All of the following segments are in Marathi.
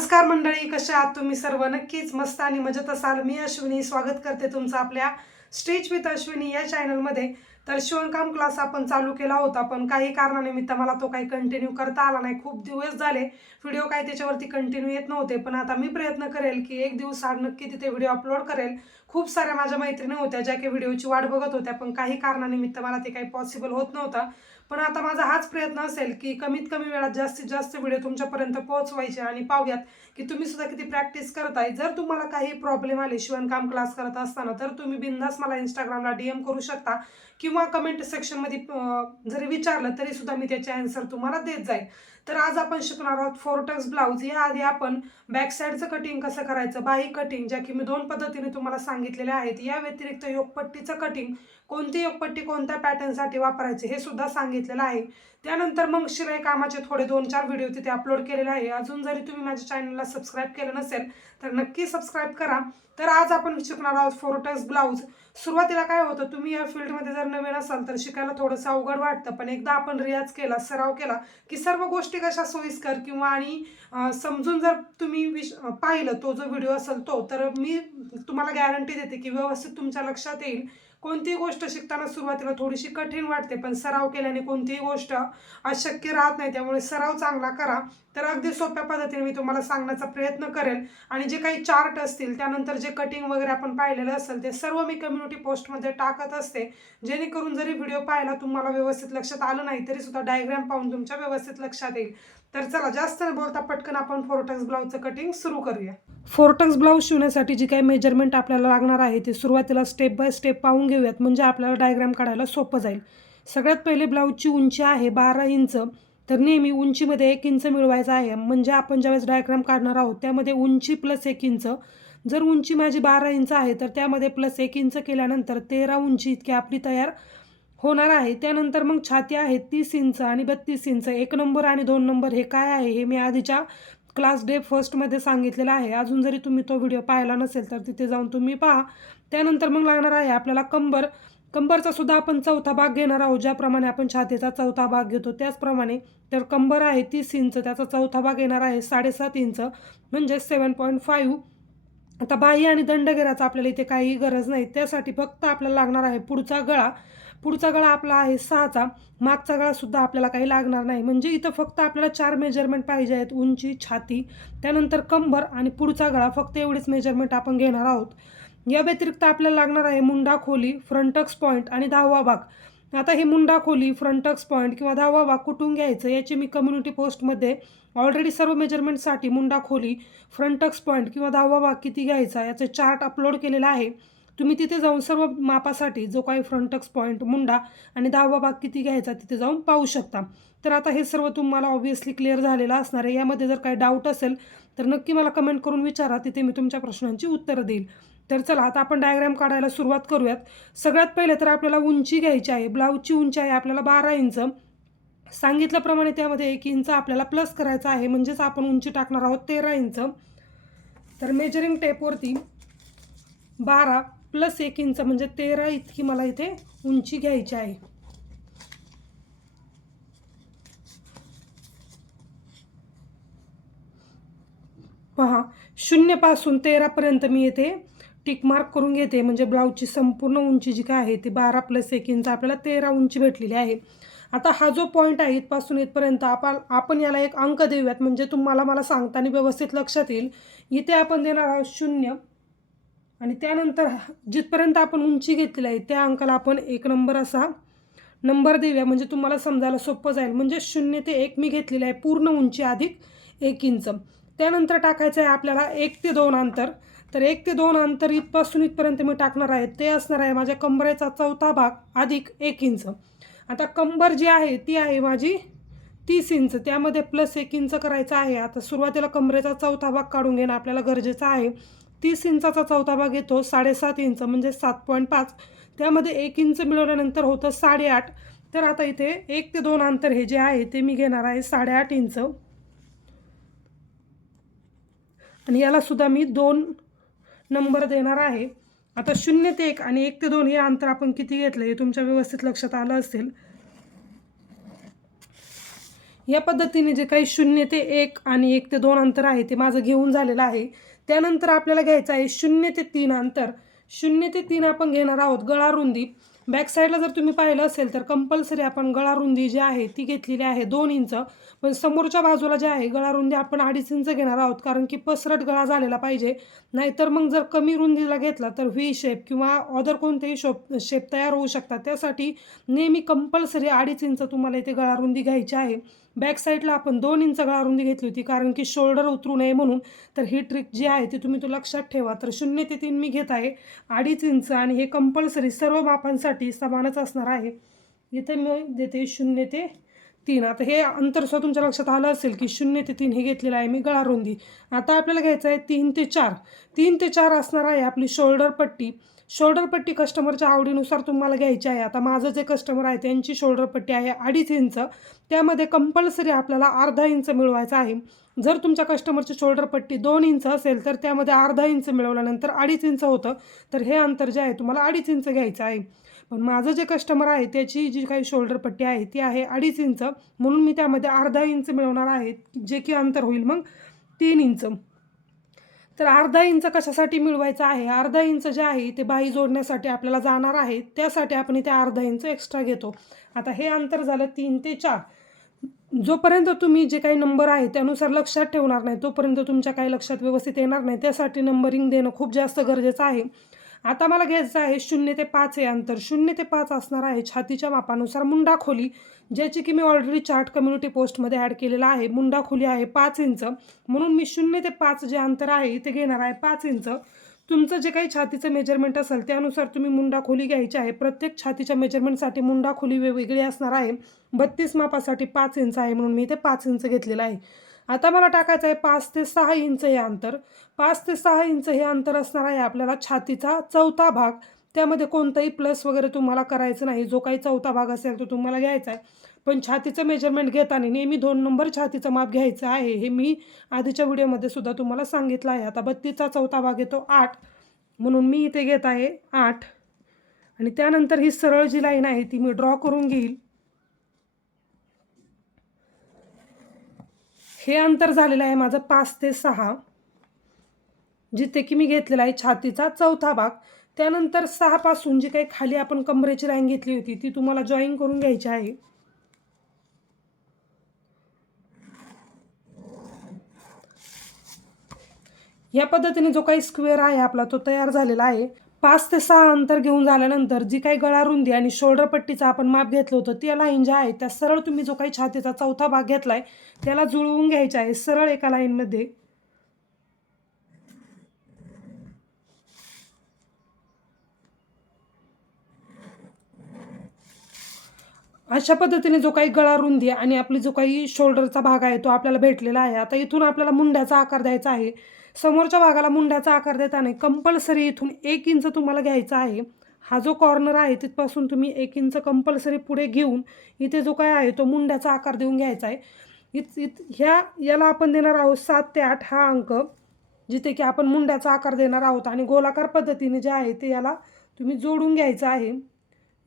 नमस्कार मंडळी कशा आहात तुम्ही सर्व? नक्कीच मस्त आणि मजेत असाल. मी अश्विनी स्वागत करते तुमचं आपल्या स्टेज विथ अश्विनी या चॅनलमध्ये तर शिवणकाम क्लास आपण चालू केला होता पण काही कारणानिमित्त मला तो काही कंटिन्यू करता आला नाही. खूप दिवस झाले व्हिडिओ काही त्याच्यावरती कंटिन्यू येत नव्हते पण आता मी प्रयत्न करेल की एक दिवस आड नक्की तिथे व्हिडिओ अपलोड करेल. खूप साऱ्या माझ्या मैत्रिणी होत्या ज्या काही व्हिडिओची वाट बघत होत्या पण काही कारणानिमित्त मला ते काही पॉसिबल होत नव्हतं. पण आता माझा हाच प्रयत्न असेल की कमीत कमी वेळात जास्तीत जास्त व्हिडिओ तुमच्यापर्यंत पोहोचवायचे आणि पाहूयात की तुम्ही सुद्धा किती प्रॅक्टिस करताय जर तुम्हाला काही प्रॉब्लेम आले शिवणकाम क्लास करत असताना तर तुम्ही बिंदास मला इंस्टाग्रामला डी एम करू शकता किंवा कमेंट सेक्शनमध्ये जरी विचारलं तरी सुद्धा मी त्याचे आन्सर तुम्हाला देत जाईल तर आज आपण शिकणार आहोत फोरटक्स ब्लाऊज. या आधी आपण बॅक साईडचं कटिंग कसं करायचं बाही कटिंग ज्या की मी दोन पद्धतीने तुम्हाला सांगितलेल्या आहेत. या व्यतिरिक्त योगपट्टीचं कटिंग कोणती योगपट्टी कोणत्या पॅटर्नसाठी वापरायचे हे सुद्धा सांगितलेलं आहे. त्यानंतर मग शिलाई कामाचे थोडे दोन चार व्हिडिओ तिथे अपलोड केलेले आहे. अजून जरी तुम्ही माझ्या चॅनलला सबस्क्राईब केलं नसेल तर नक्की सबस्क्राईब करा. तर आज आपण शिकणार आहोत फोरटक्स ब्लाऊज सुरुवातीला काय होतं तुम्ही या फील्डमध्ये जर नवीन असाल तर शिकायला थोडंसं अवघड वाटतं पण एकदा आपण रियाज केला सराव केला की सर्व गोष्टी कशा सोयीस्कर किंवा आणि समजून जर तुम्ही विश पाहिलं तो जो व्हिडिओ असेल तो तर मी तुम्हाला गॅरंटी देते की व्यवस्थित तुमच्या लक्षात येईल. कोणतीही गोष्ट शिकताना सुरुवातीला थोडीशी कठीण वाटते पण सराव केल्याने कोणतीही गोष्ट अशक्य राहत नाही त्यामुळे सराव चांगला करा. तर अगदी सोप्या पद्धतीने मी तुम्हाला सांगण्याचा प्रयत्न करेल. आणि जे काही चार्ट असतील त्यानंतर जे कटिंग वगैरे आपण पाहिलेलं असेल ते सर्व मी कम्युनिटी पोस्टमध्ये टाकत असते. जेणेकरून जरी व्हिडिओ पाहायला तुम्हाला व्यवस्थित लक्षात आलं नाही तरी सुद्धा डायग्राम पाहून तुमच्या व्यवस्थित लक्षात येईल. तर चला जास्त न बोलता पटकन आपण फोरटक्स ब्लाऊजचं कटिंग सुरू करूया. फोरटक्स ब्लाऊज शिवण्यासाठी जी काही मेजरमेंट आपल्याला लागणार आहे ते सुरुवातीला स्टेप बाय स्टेप पाहून घेऊयात. म्हणजे आपल्याला डायग्राम काढायला सोपं जाईल. सगळ्यात पहिले ब्लाऊजची उंची आहे बारा इंच. तर नेहमी उंचीमध्ये एक इंच मिळवायचं आहे. म्हणजे आपण ज्यावेळेस डायग्राम काढणार आहोत त्यामध्ये उंची प्लस एक इंच. जर उंची माझी बारा इंच आहे तर त्यामध्ये प्लस एक इंच केल्यानंतर तेरा उंची इतकी आपली तयार होणार आहे. त्यानंतर मग छाती आहे तीस इंच आणि बत्तीस इंच. एक नंबर आणि दोन नंबर हे काय आहे हे मी आधीच्या क्लास डे फर्स्टमध्ये सांगितलेलं आहे. अजून जरी तुम्ही तो व्हिडिओ पाहिला नसेल तर तिथे जाऊन तुम्ही पहा. त्यानंतर मग लागणार आहे आपल्याला कंबर. कंबरचा सुद्धा आपण चौथा भाग घेणार आहोत. ज्याप्रमाणे आपण छातीचा चौथा भाग घेतो त्याचप्रमाणे तर कंबर आहे तीस इंच त्याचा चौथा भाग येणार आहे साडेसात इंच म्हणजे सेवन पॉईंट फाईव्ह आता बाह्य आणि दंडगेराचा आपल्याला इथे काही गरज नाही. त्यासाठी फक्त आपल्याला लागणार आहे पुढचा गळा. पुढचा गळा आपला आहे सहाचा. मागचा गळासुद्धा आपल्याला काही लागणार नाही. म्हणजे इथं फक्त आपल्याला चार मेजरमेंट पाहिजे आहेत. उंची छाती त्यानंतर कंबर आणि पुढचा गळा. फक्त एवढीच मेजरमेंट आपण घेणार आहोत. या व्यतिरिक्त आपल्याला लागणार आहे मुंडा खोली फ्रंटक्स पॉईंट आणि दहावा भाग. आता हे मुंडा खोली फ्रंटक्स पॉईंट किंवा दहावा भाग कुठून घ्यायचं याची मी कम्युनिटी पोस्टमध्ये ऑलरेडी सर्व मेजरमेंटसाठी मुंडा खोली फ्रंटक्स पॉईंट किंवा दहावा भाग किती घ्यायचा याचे चार्ट अपलोड केलेला आहे. तुम्ही तिथे जाऊन सर्व मापासाठी जो काही फ्रंटक्स पॉईंट मुंडा आणि दहावा भाग किती घ्यायचा तिथे जाऊन पाहू शकता. तर आता हे सर्व तुम्हाला ऑब्व्हियसली क्लिअर झालेलं असणार आहे. यामध्ये जर काही डाऊट असेल तर नक्की मला कमेंट करून विचारा. तिथे मी तुमच्या प्रश्नांची उत्तरं देईल. तर चला आता आपण डायग्राम काढायला सुरुवात करूयात. सगळ्यात पहिले तर आपल्याला उंची घ्यायची आहे. ब्लाऊजची उंची आहे आपल्याला बारा इंच. सांगितल्याप्रमाणे त्यामध्ये एक इंच आपल्याला प्लस करायचं आहे. म्हणजेच आपण उंची टाकणार आहोत तेरा इंच. तर मेजरिंग टेपवरती बारा प्लस एक इंच म्हणजे तेरा इतकी मला इथे उंची घ्यायची आहे. पहा शून्यपासून तेरापर्यंत मी येथे टिक मार्क करून घेते. म्हणजे ब्लाऊजची संपूर्ण उंची जी काय आहे ती बारा प्लस एक इंच आपल्याला तेरा उंची भेटलेली आहे. आता हा जो पॉईंट आहे इथपासून इथपर्यंत आपण आपण याला एक अंक देऊयात. म्हणजे तुम्हाला मला सांगताना व्यवस्थित लक्षात येईल. इथे आपण देणार आहोत शून्य. आणि त्यानंतर जिथपर्यंत आपण उंची घेतलेली आहे त्या अंकाला आपण एक नंबर असा नंबर देऊया. म्हणजे तुम्हाला समजायला सोपं जाईल. म्हणजे शून्य ते एक मी घेतलेलं आहे पूर्ण उंची अधिक एक इंच. त्यानंतर टाकायचं आहे आपल्याला एक ते दोन अंतर. तर एक ते दोन अंतर इथपासून इथपर्यंत मी टाकणार आहे. ते असणार आहे माझ्या कंबरेचा चौथा भाग अधिक एक इंच. आता कंबर जी आहे ती आहे माझी तीस इंच. त्यामध्ये प्लस एक इंच करायचं आहे. आता सुरुवातीला कमरेचा चौथा भाग काढून घेणं आपल्याला गरजेचं आहे. तीस इंचाचा चौथा भाग येतो साडेसात इंच म्हणजे सात पॉईंट पाच. त्यामध्ये एक इंच मिळवल्यानंतर होतं साडेआठ. तर आता इथे एक ते दोन अंतर हे जे आहे ते मी घेणार आहे साडेआठ इंच. आणि याला सुद्धा मी दोन नंबर देणार आहे. आता शून्य ते एक आणि एक ते दोन हे अंतर आपण किती घेतलं हे तुमच्या व्यवस्थित लक्षात आलं असेल. या पद्धतीने जे काही शून्य ते एक आणि एक ते दोन अंतर आहे ते माझं घेऊन झालेलं आहे. त्यानंतर आपल्याला घ्यायचं आहे शून्य ते तीन अंतर. शून्य ते तीन आपण घेणार आहोत गळा रुंदी. बॅक साईडला जर तुम्ही पाहिलं असेल तर कंपल्सरी आपण गळा रुंदी जी आहे ती घेतलेली आहे दोन इंच. पण समोरच्या बाजूला जे आहे गळा रुंदी आपण अडीच इंच घेणार आहोत कारण की पसरट गळा झालेला पाहिजे. नाहीतर मग जर कमी रुंदीला घेतला तर व्ही शेप किंवा अदर कोणतेही शोप शेप तयार होऊ शकतात. त्यासाठी नेहमी कंपल्सरी अडीच इंच तुम्हाला इथे गळा रुंदी घ्यायची आहे. बॅक साईडला आपण दोन इंच गळा रुंदी घेतली होती कारण की शोल्डर उतरू नये म्हणून. तर ही ट्रिक जी आहे ती तुम्ही तो लक्षात ठेवा. तर शून्य ते तीन मी घेत आहे. अडीच इंच आणि हे कंपल्सरी सर्व मापांसाठी समानच असणार आहे. इथे मी देते शून्य ते तीन. आता हे अंतर सुद्धा तुमच्या लक्षात आलं असेल की शून्य ते तीन हे घेतलेलं आहे मी गळा रुंदी आता आपल्याला घ्यायचं आहे तीन ते चार. तीन ते चार असणार आहे आपली शोल्डर पट्टी. शोल्डर पट्टी कस्टमरच्या आवडीनुसार तुम्हाला घ्यायची आहे. आता माझं जे कस्टमर आहे त्यांची शोल्डर पट्टी आहे अडीच इंच. त्यामध्ये कंपल्सरी आपल्याला अर्धा इंच मिळवायचा आहे. जर तुमच्या कस्टमरची शोल्डर पट्टी दोन इंच असेल तर त्यामध्ये अर्धा इंच मिळवल्यानंतर अडीच इंच होतं. तर हे अंतर जे आहे तुम्हाला अडीच इंच घ्यायचं आहे. पण माझं जे कस्टमर आहे त्याची जी काही शोल्डर पट्टी आहे ती आहे अडीच इंच. म्हणून मी त्यामध्ये अर्धा इंच मिळवणार आहे जे की अंतर होईल मग तीन इंच. तर अर्धा इंच कशासाठी मिळवायचं आहे? अर्धा इंच जे आहे ते बाही जोडण्यासाठी आपल्याला जाणार आहे. त्यासाठी आपण इथे अर्धा इंच एक्स्ट्रा घेतो. आता हे अंतर झालं तीन ते चार. जोपर्यंत तुम्ही जे काही नंबर आहे त्यानुसार लक्षात ठेवणार नाही तोपर्यंत तुमच्या काही लक्षात व्यवस्थित येणार नाही. त्यासाठी नंबरिंग देणं खूप जास्त गरजेचं आहे. आता मला घ्यायचं आहे शून्य ते पाच हे अंतर. शून्य ते पाच असणार आहे छातीच्या मापानुसार मुंडा खोली ज्याची की मी ऑलरेडी चार्ट कम्युनिटी पोस्टमध्ये ॲड केलेला आहे. मुंडा खोली आहे पाच इंच. म्हणून मी शून्य ते पाच जे अंतर आहे ते घेणार आहे पाच इंच. तुमचं जे काही छातीचं मेजरमेंट असेल त्यानुसार तुम्ही मुंडा खोली घ्यायची आहे. प्रत्येक छातीच्या मेजरमेंटसाठी मुंडा खोली वेगवेगळी असणार आहे. बत्तीस मापासाठी पाच इंच आहे म्हणून मी इथे पाच इंच घेतलेलं आहे. आता मला टाकायचं आहे पाच ते सहा इंच हे अंतर. पाच ते सहा इंच हे अंतर असणार आहे आपल्याला छातीचा चौथा भाग. त्यामध्ये कोणताही प्लस वगैरे तुम्हाला करायचं नाही. जो काही चौथा भाग असेल तो तुम्हाला घ्यायचा आहे. पण छातीचं मेजरमेंट घेताना नेहमी दोन नंबर छातीचं माप घ्यायचं आहे. हे मी आधीच्या व्हिडिओमध्ये सुद्धा तुम्हाला सांगितलं आहे. आता बत्तीसचा चौथा भाग येतो आठ. म्हणून मी इथे घेत आहे आठ. आणि त्यानंतर ही सरळ जी लाईन आहे ती मी ड्रॉ करून घेईल. हे अंतर झालेलं आहे माझं पाच ते सहा जिथे की मी घेतलेला आहे छातीचा चौथा भाग. त्यानंतर सहापासून जी काही खाली आपण कमरेची लाईन घेतली होती ती तुम्हाला जॉईन करून घ्यायची आहे. या पद्धतीने जो काही स्क्वेअर आहे आपला तो तयार झालेला आहे. पाच ते सहा अंतर घेऊन झाल्यानंतर जी काही गळा रुंदी आणि शोल्डर पट्टीचा आपण माप घेतलं होतं त्या लाईन ज्या आहे त्या सरळ तुम्ही जो काही छातीचा चौथा भाग घेतलाय त्याला जुळवून घ्यायचा आहे. सरळ एका लाईनमध्ये अशा पद्धतीने जो काही गळा रुंदी आणि आपली जो काही शोल्डरचा भाग आहे तो आपल्याला भेटलेला आहे. आता इथून आपल्याला मुंड्याचा आकार द्यायचा आहे. समोरच्या भागाला मुंड्याचा आकार देताना कंपल्सरी इथून एक इंच तुम्हाला घ्यायचा आहे. हा जो कॉर्नर आहे तिथपासून तुम्ही एक इंच कंपल्सरी पुढे घेऊन इथे जो काय आहे तो मुंड्याचा आकार देऊन घ्यायचा आहे. इत इत ह्या याला आपण देणार आहोत सात ते आठ हा अंक जिथे की आपण मुंड्याचा आकार देणार आहोत. आणि गोलाकार पद्धतीने जे आहे ते याला तुम्ही जोडून घ्यायचं आहे.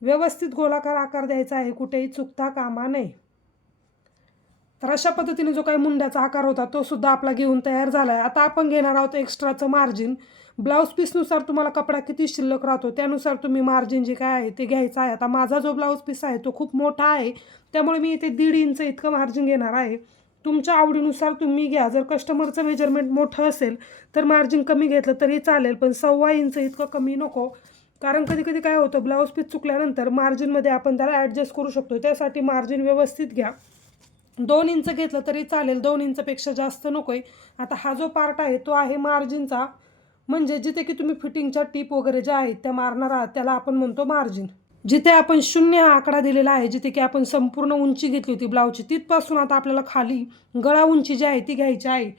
व्यवस्थित गोलाकार आकार द्यायचा आहे कुठेही चुकता कामा नये. तर अशा पद्धतीने जो काही मुंड्याचा आकार होता तो सुद्धा आपला घेऊन तयार झाला आहे आता आपण घेणार आहोत एक्स्ट्राचं मार्जिन ब्लाऊज पीसनुसार तुम्हाला कपडा किती शिल्लक राहतो त्यानुसार तुम्ही मार्जिन जे काय आहे ते घ्यायचं आहे. आता माझा जो ब्लाऊज पीस आहे तो खूप मोठा आहे. त्यामुळे मी इथे दीड इंच इतकं मार्जिन घेणार आहे. तुमच्या आवडीनुसार तुम्ही घ्या. जर कस्टमरचं मेजरमेंट मोठं असेल तर मार्जिन कमी घेतलं तरी चालेल पण सव्वा इंच इतकं कमी नको. कारण कधी कधी काय होतं ब्लाऊज पीस चुकल्यानंतर मार्जिनमध्ये आपण त्याला ॲडजस्ट करू शकतो. त्यासाठी मार्जिन व्यवस्थित घ्या. दोन इंच घेतलं तरी चालेल दोन इंचपेक्षा जास्त नको आहे आता हा जो पार्ट आहे तो आहे मार्जिनचा म्हणजे जिथे की तुम्ही फिटिंगच्या टीप वगैरे ज्या आहेत त्या मारणार आहात त्याला आपण म्हणतो मार्जिन जिथे आपण शून्य हा आकडा दिलेला आहे जिथे की आपण संपूर्ण उंची घेतली होती ब्लाऊजची तिथपासून आता आपल्याला खाली गळा उंची जी आहे ती घ्यायची आहे.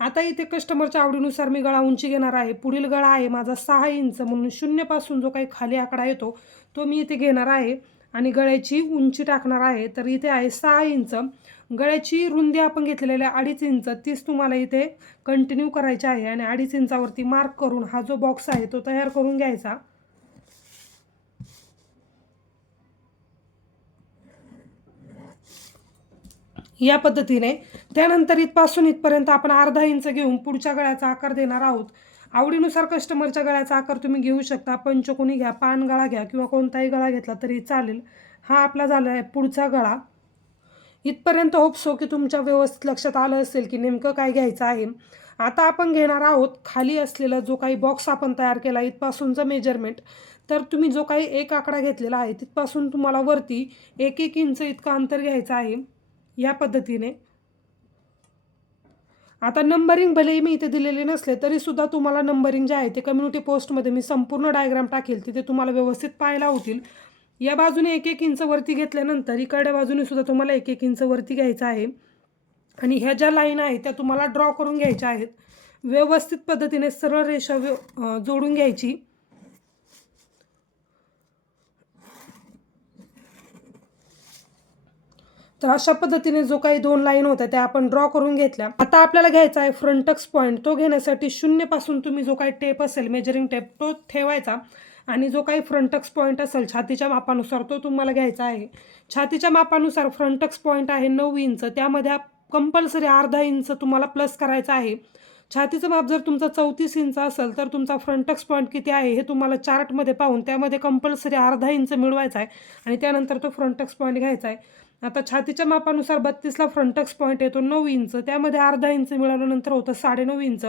आता इथे कस्टमरच्या आवडीनुसार मी गळा उंची घेणार आहे. पुढील गळा आहे माझा सहा इंच म्हणून शून्यपासून जो काही खाली आकडा येतो तो मी इथे घेणार आहे. आणि गळ्याची उंची टाकणार आहे. तर इथे आहे सहा इंच. गळ्याची रुंदी आपण घेतलेल्या अडीच इंच तीच तुम्हाला इथे कंटिन्यू करायची आहे आणि अडीच इंचावरती मार्क करून हा जो बॉक्स आहे तो तयार करून घ्यायचा. या पद्धतीने त्यानंतर इथपासून इथपर्यंत आपण अर्धा इंच घेऊन पुढच्या गळ्याचा आकार देणार आहोत. आवडीनुसार कस्टमरच्या गळ्याचा आकार तुम्ही घेऊ शकता. पंचकोनी घ्या पान गळा घ्या किंवा कोणताही गळा घेतला तरी चालेल. हा आपला झाला आहे पुढचा गळा. इथपर्यंत होपसो की तुमच्या व्यवस्थित लक्षात आलं असेल की नेमकं काय घ्यायचं आहे. आता आपण घेणार आहोत खाली असलेला जो काही बॉक्स आपण तयार केला इथपासूनचं मेजरमेंट तर तुम्ही जो काही एक आकडा घेतलेला आहे तिथपासून तुम्हाला वरती एक एक इंच इतकं अंतर घ्यायचं आहे या पद्धतीने. आता नंबरिंग भलेही मी इथे दिलेले नसले तरीसुद्धा तुम्हाला नंबरिंग जे आहे ते कम्युनिटी पोस्टमध्ये मी संपूर्ण डायग्राम टाकेल तिथे तुम्हाला व्यवस्थित पाहायला होतील. या बाजूने एक एक इंच वरती घेतल्यानंतर इकडच्या बाजूने सुद्धा तुम्हाला एक एक इंच वरती घ्यायचं आहे. आणि ह्या ज्या लाईन आहेत त्या तुम्हाला ड्रॉ करून घ्यायच्या आहेत. व्यवस्थित पद्धतीने सरळ रेषा जोडून घ्यायची. तर अशा पद्धतीने जो काही दोन लाईन होत्या त्या आपण ड्रॉ करून घेतल्या. आता आपल्याला घ्यायचा आहे फ्रंटक्स पॉईंट तो घेण्यासाठी शून्यपासून तुम्ही जो काही टेप असेल मेजरिंग टेप तो ठेवायचा. आणि जो काही फ्रंटक्स पॉईंट असेल छातीच्या मापानुसार तो तुम्हाला घ्यायचा आहे. छातीच्या मापानुसार फ्रंटक्स पॉईंट आहे नऊ इंच त्यामध्ये कंपल्सरी अर्धा इंच तुम्हाला प्लस करायचा आहे. छातीचं माप जर तुमचा चौतीस इंच असेल तर तुमचा फ्रंटक्स पॉईंट किती आहे हे तुम्हाला चार्टमध्ये पाहून त्यामध्ये कंपल्सरी अर्धा इंच मिळवायचा आहे. आणि त्यानंतर तो फ्रंटक्स पॉईंट घ्यायचा आहे. आता छातीच्या मापानुसार बत्तीसला फ्रंटक्स पॉईंट येतो नऊ इंच. त्यामध्ये अर्धा इंच मिळवल्यानंतर होतं साडेनऊ इंच.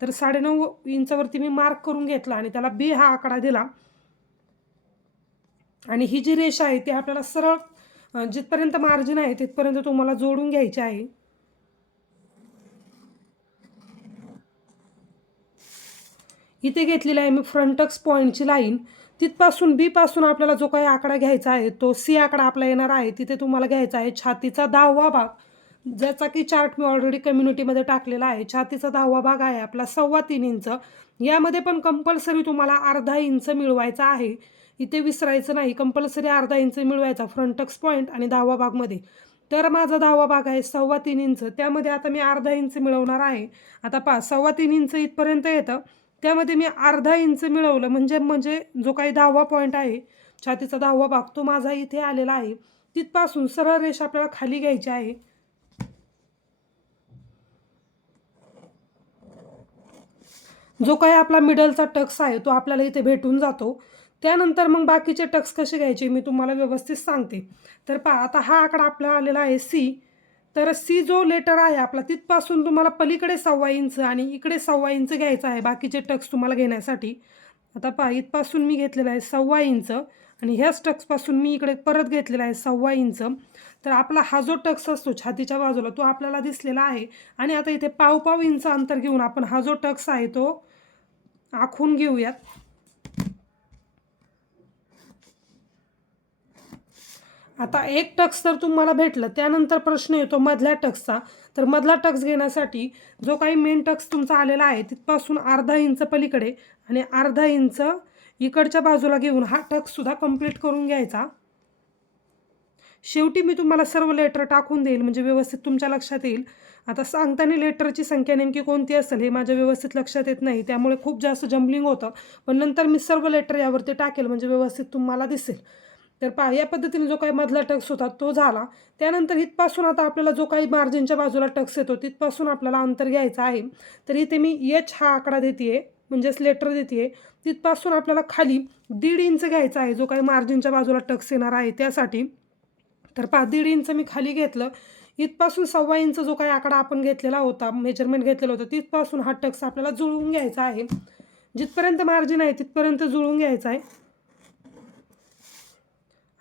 तर साडेनऊ इंचवरती मी मार्क करून घेतला आणि त्याला बी हा आकडा दिला. आणि ही जी रेषा आहे ती आपल्याला सरळ जिथपर्यंत मार्जिन आहे तिथपर्यंत तुम्हाला जोडून घ्यायची आहे. इथे घेतलेली आहे मी फ्रंटक्स पॉईंटची लाईन तिथपासून बी पासून आपल्याला जो काही आकडा घ्यायचा आहे तो सी आकडा आपला येणार आहे तिथे तुम्हाला घ्यायचा आहे छातीचा दहावा भाग. ज्याचा की चार्ट मी ऑलरेडी कम्युनिटीमध्ये टाकलेला आहे. छातीचा दहावा भाग आहे आपला सव्वा तीन इंच. यामध्ये पण कंपल्सरी तुम्हाला अर्धा इंच मिळवायचा आहे. इथे विसरायचं नाही. कंपल्सरी अर्धा इंच मिळवायचा फ्रंटक्स पॉईंट आणि दहावा भागमध्ये. तर माझा दहावा भाग आहे सव्वा तीन इंच. त्यामध्ये आता मी अर्धा इंच मिळवणार आहे. आता पा सव्वा तीन इंच इथपर्यंत येतं. त्यामध्ये मी अर्धा इंच मिळवलं. म्हणजे म्हणजे जो काही दहावा पॉईंट आहे छातीचा दहावा भाग तो माझा इथे आलेला आहे. तिथपासून सरळ रेषा आपल्याला खाली घ्यायची आहे. जो काही आपला मिडलचा टक्स आहे तो आपल्याला इथे भेटून जातो. त्यानंतर मग बाकीचे टक्स कसे घ्यायचे मी तुम्हाला व्यवस्थित सांगते. तर पहा आता हा आकडा आपला आलेला आहे सी तर सी जो लेटर आहे आपला तिथपासून तुम्हाला पलीकडे सव्वा इंच आणि इकडे सव्वा इंच घ्यायचा आहे बाकीचे टक्स तुम्हाला घेण्यासाठी. आता पहा इथपासून मी घेतलेला आहे सव्वा इंच आणि ह्याच टक्सपासून मी इकडे परत घेतलेला आहे सव्वा इंच. तर आपला हा जो टक्स असतो छातीच्या बाजूला तो आपल्याला दिसलेला आहे. आणि आता इथे पाव पाव इंच अंतर घेऊन आपण हा जो टक्स आहे तो आखून घेऊयात. आता एक टक्स तर तुम्हाला भेटलं त्यानंतर प्रश्न येतो मधल्या टक्सचा. तर मधला टक्स घेण्यासाठी जो काही मेन टक्स तुमचा आलेला आहे तिथपासून अर्धा इंच पलीकडे आणि अर्धा इंच इकडच्या बाजूला घेऊन हा टक्ससुद्धा कंप्लीट करून घ्यायचा. शेवटी मी तुम्हाला सर्व लेटर टाकून देईल म्हणजे व्यवस्थित तुमच्या लक्षात येईल. आता सांगताना लेटरची संख्या नेमकी कोणती असेल हे माझ्या व्यवस्थित लक्षात येत नाही त्यामुळे खूप जास्त जम्बलिंग होतं. पण नंतर मी सर्व लेटर यावरती टाकेल म्हणजे व्यवस्थित तुम्हाला दिसेल. तर पा या पद्धतीने जो काही मधला टक्स होता तो झाला. त्यानंतर इथपासून आता आपल्याला जो काही मार्जिनच्या बाजूला टक्स येतो तिथपासून आपल्याला अंतर घ्यायचं आहे. तर इथे मी एच हा आकडा देते म्हणजेच लेटर देते तिथपासून आपल्याला खाली दीड इंच घ्यायचा आहे जो काही मार्जिनच्या बाजूला टक्स येणार आहे त्यासाठी. तर पा दीड इंच मी खाली घेतलं. इथपासून सव्वा इंच जो काही आकडा आपण घेतलेला होता मेजरमेंट घेतलेला होता तिथपासून हा टक्स आपल्याला जुळवून घ्यायचा आहे. जिथपर्यंत मार्जिन आहे तिथपर्यंत जुळवून घ्यायचा आहे.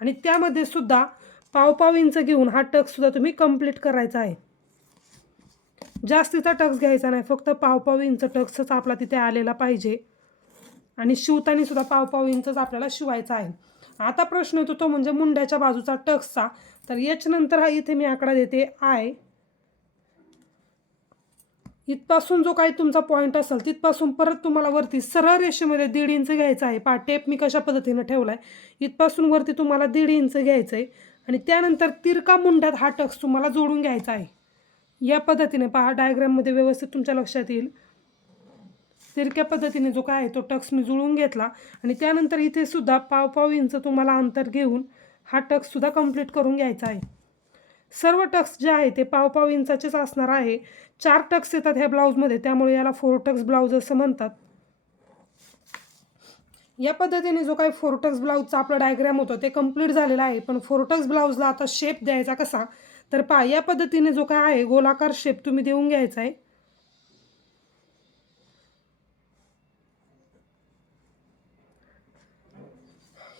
आणि त्यामध्ये सुद्धा पावपाव इंच घेऊन हा टक्ससुद्धा तुम्ही कंप्लीट करायचा आहे. जास्तीचा टक्स घ्यायचा नाही फक्त पावपाव इंच टक्सच आपला तिथे आलेला पाहिजे. आणि शिवताना सुद्धा इंचच आपल्याला शिवायचा आहे. आता प्रश्न येतो तो म्हणजे मुंड्याच्या बाजूचा टक्सचा. तर याच्यानंतर हा इथे मी आकडा देते आय इथपासून जो काही तुमचा पॉईंट असेल तिथपासून परत तुम्हाला वरती सरळ रेषेमध्ये दीड इंच घ्यायचा आहे. पहा टेप मी कशा पद्धतीनं ठेवला आहे इथपासून वरती तुम्हाला दीड इंच घ्यायचं आहे आणि त्यानंतर तिरका मुंड्यात हा टक्स तुम्हाला जोडून घ्यायचा आहे. या पद्धतीने पहा डायग्राममध्ये व्यवस्थित तुमच्या लक्षात येईल. तिरक्या पद्धतीने जो काय आहे तो टक्स मी जुळवून घेतला. आणि त्यानंतर इथे सुद्धा पाव पाव इंच तुम्हाला अंतर घेऊन हा टक्ससुद्धा कंप्लीट करून घ्यायचा आहे. सर्व टक्स जे आहे ते पाव पाव इंचाचेच असणार आहे. चार टक्स येतात ह्या ब्लाऊजमध्ये त्यामुळे याला फोर टक्स ब्लाऊज असं म्हणतात. या पद्धतीने जो काही फोरटक्स ब्लाऊजचा आपला डायग्रॅम होतो ते कंप्लीट झालेला आहे. पण फोरटक्स ब्लाऊजला आता शेप द्यायचा कसा? तर पा या पद्धतीने जो काय आहे गोलाकार शेप तुम्ही देऊन घ्यायचा आहे.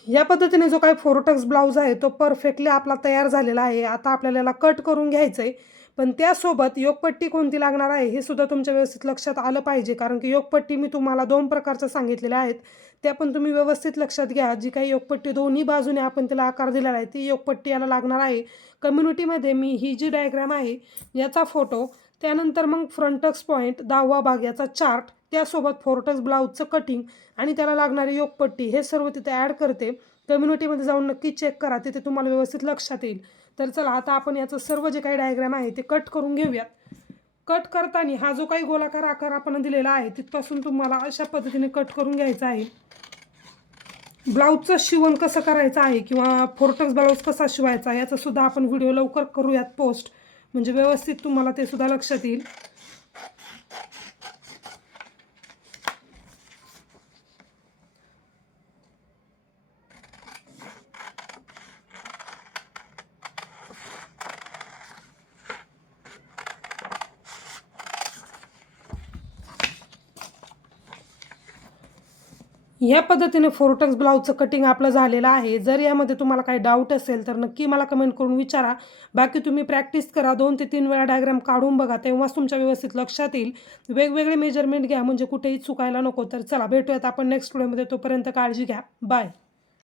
या पद्धतीने जो काही फोरोटक्स ब्लाऊज आहे तो परफेक्टली आपला तयार झालेला आहे. आता आपल्याला याला कट करून घ्यायचं आहे पण त्यासोबत योगपट्टी कोणती लागणार आहे हे सुद्धा तुमच्या व्यवस्थित लक्षात आलं पाहिजे. कारण की योगपट्टी मी तुम्हाला दोन प्रकारच्या सांगितलेल्या आहेत. त्या पण तुम्ही व्यवस्थित लक्षात घ्या. जी काही योगपट्टी दोन्ही बाजूने आपण तिला आकार दिलेला आहे ती योगपट्टी याला लागणार आहे. कम्युनिटीमध्ये मी ही जी डायग्रॅम आहे याचा फोटो त्यानंतर मग फ्रंटक्स पॉईंट दहावा भाग याचा चार्ट त्यासोबत फोर्टस ब्लाऊजचं कटिंग आणि त्याला लागणारी योगपट्टी हे सर्व तिथे ॲड करते. कम्युनिटीमध्ये जाऊन नक्की चेक करा. तिथे तुम्हाला व्यवस्थित लक्षात येईल. तर चला आता आपण याचं सर्व जे काही डायग्रॅम आहे ते कट करून घेऊयात. कट करताना हा जो काही गोलाकार आकार आपण दिलेला आहे तिथपासून तुम्हाला अशा पद्धतीने कट करून घ्यायचा आहे. ब्लाऊजचं शिवण कसं करायचं आहे किंवा फोर्टक्स ब्लाऊज कसा शिवायचा याचासुद्धा आपण व्हिडिओ लवकर करूयात पोस्ट म्हणजे व्यवस्थित तुम्हाला ते सुद्धा लक्षात येईल. या पद्धतीने फोरटक्स ब्लाऊजचं कटिंग आपलं झालेलं आहे. जर यामध्ये तुम्हाला काही डाऊट असेल तर नक्की मला कमेंट करून विचारा. बाकी तुम्ही प्रॅक्टिस करा. दोन ते तीन वेळा डायग्राम काढून बघा. तेव्हाच तुमच्या व्यवस्थित लक्षात येईल. वेगवेगळे मेजरमेंट घ्या. म्हणजे कुठेही चुकायला नको. तर चला भेटूयात आपण नेक्स्ट व्हिडिओमध्ये तोपर्यंत काळजी घ्या. बाय